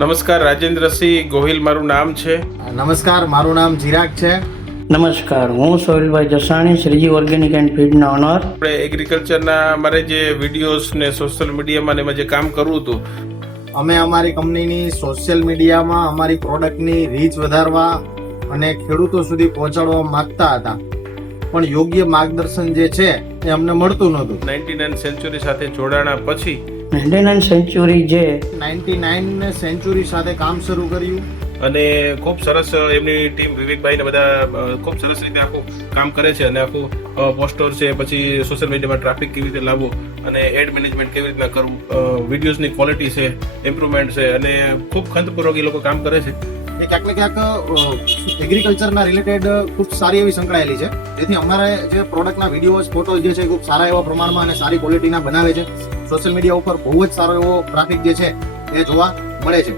નમસ્કાર, રાજેન્દ્રસિંહ ગોહિલ મારું નામ છે. નમસ્કાર, મારું નામ ચિરાગ છે. નમસ્કાર, હું સોહિલભાઈ જસાણી, શ્રીજી ઓર્ગેનિક એન્ડ ફીડના ઓનર. આપણે એગ્રીકલ્ચરના અમારે જે વિડીયોઝ ને સોશિયલ મીડિયામાં ને એમાં જે કામ કરવું હતું, અમે અમારી કંપનીની સોશિયલ મીડિયામાં અમારી પ્રોડક્ટની રીચ વધારવા અને ખેડૂતો સુધી પહોંચાડવા માંગતા હતા, પણ યોગ્ય માર્ગદર્શન જે છે એ અમને મળતું નહોતું. 99 સેન્ચુરી સાથે જોડાણા પછી 99 સેન્ચુરી જે 99 સેન્ચુરી સાથે કામ શરૂ કર્યું અને ખૂબ સરસ એમની ટીમ વિવેકભાઈ ને બધા ખૂબ સરસ રીતે આખું કામ કરે છે અને આખું પોસ્ટર છે, પછી સોશિયલ મીડિયામાં ટ્રાફિક કેવી રીતે લાવવું અને એડ મેનેજમેન્ટ કેવી રીતના કરવું, વિડીયોઝની ક્વોલિટી છે, ઇમ્પ્રુવમેન્ટ છે અને ખૂબ ખંતપૂર્વક એ લોકો કામ કરે છે. એ ક્યાંક ને ક્યાંક એગ્રીકલ્ચરના રિલેટેડ ખૂબ સારી એવી સંકળાયેલી છે, જેથી અમારે જે પ્રોડક્ટના વિડીયોઝ ફોટોઝ જે છે ખૂબ સારા એવા પ્રમાણમાં અને સારી ક્વોલિટીના બનાવે છે. સોશિયલ મીડિયા ઉપર બહુ જ સારો એવો ટ્રાફિક જે છે એ જોવા મળે છે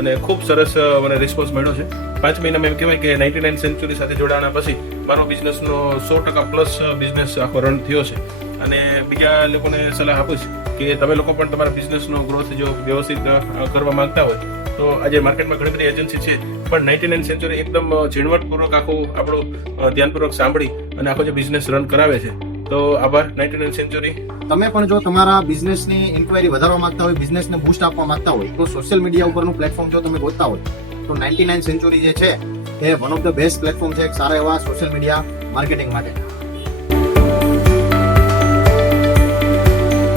અને ખૂબ સરસ મને રિસ્પોન્સ મળ્યો છે. 5 મહિનામાં એમ કહેવાય કે 99 સેન્ચુરી સાથે જોડાણા પછી મારો બિઝનેસનો 100% પ્લસ બિઝનેસ આખો રન થયો છે. અને બીજા લોકોને સલાહ આપું છું કે તમે લોકો પણ તમારા બિઝનેસનો ગ્રોથ જો વ્યવસ્થિત કરવા માંગતા હોય તો આજે માર્કેટમાં ઘણી બધી એજન્સી છે, પણ 99 સેન્ચુરી એકદમ ઝીણવટપૂર્વક આખું આપણું ધ્યાનપૂર્વક સાંભળી અને આખો જે બિઝનેસ રન કરાવે છે. તો આભાર 99 સેન્ચુરી. તમે પણ જો તમારા બિઝનેસની ઇન્ક્વાયરી વધારવા માંગતા હોય, બિઝનેસને બૂસ્ટ આપવા માંગતા હોય, તો સોશિયલ મીડિયા ઉપરનું પ્લેટફોર્મ જો તમે ગોતતા હોય તો 99 સેન્ચુરી જે છે એ one of the best platform છે એક સારા એવા સોશિયલ મીડિયા માર્કેટિંગ માટે.